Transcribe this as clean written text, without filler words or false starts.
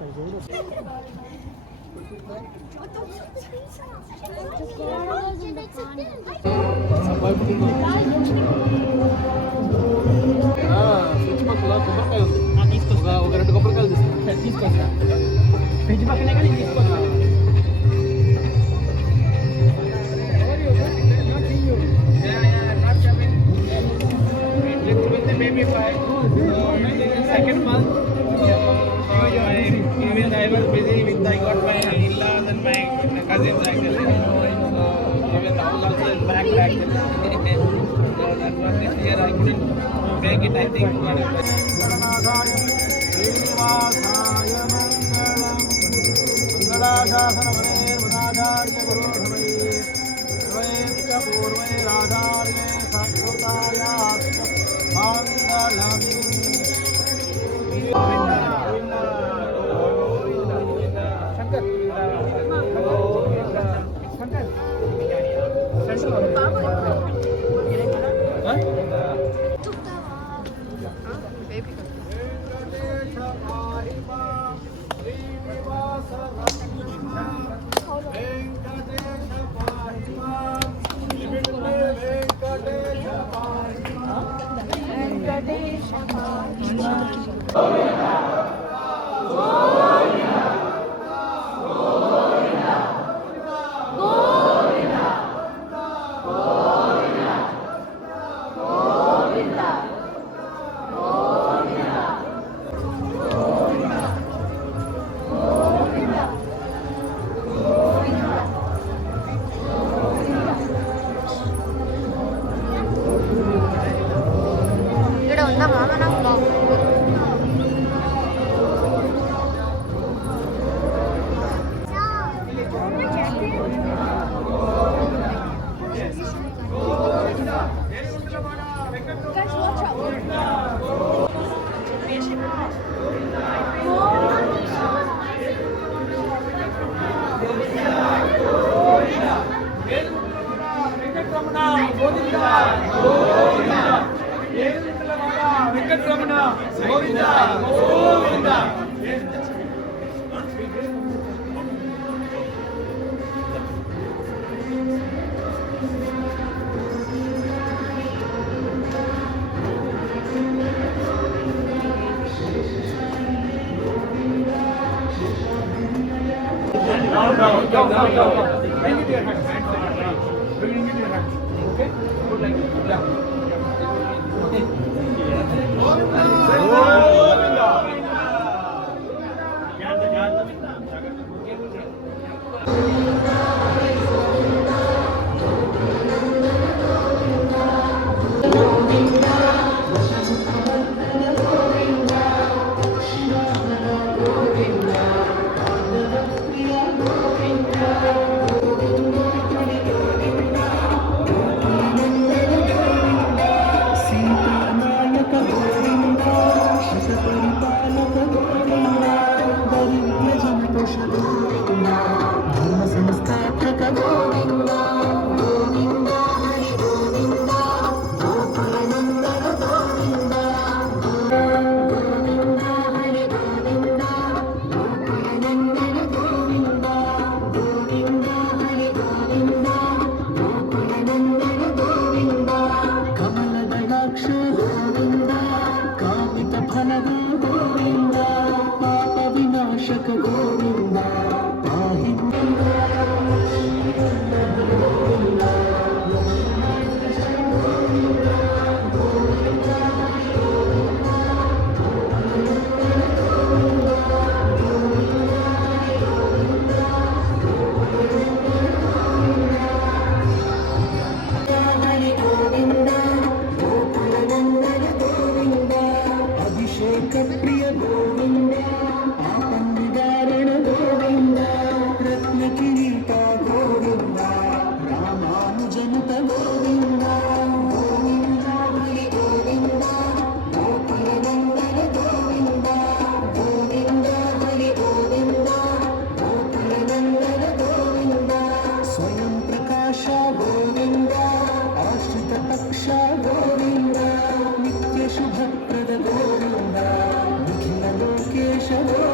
Switch పక్కల కొబ్బరికాయ ఉంది, తీసుకొస్తా. ఒక 2 కొబ్బరికాయలు తీసుకొస్తా. ఫ్రిడ్జ్ పక్కనే కానీ తీసుకొస్తా. Maybe second month. Even I was busy with I got my in-laws and my cousins actually. Even the whole also is back actually. So that was this year I couldn't make it. I think. Bring it to your hands. Bring it to your hands. Okay? Put like this. Yeah. Shut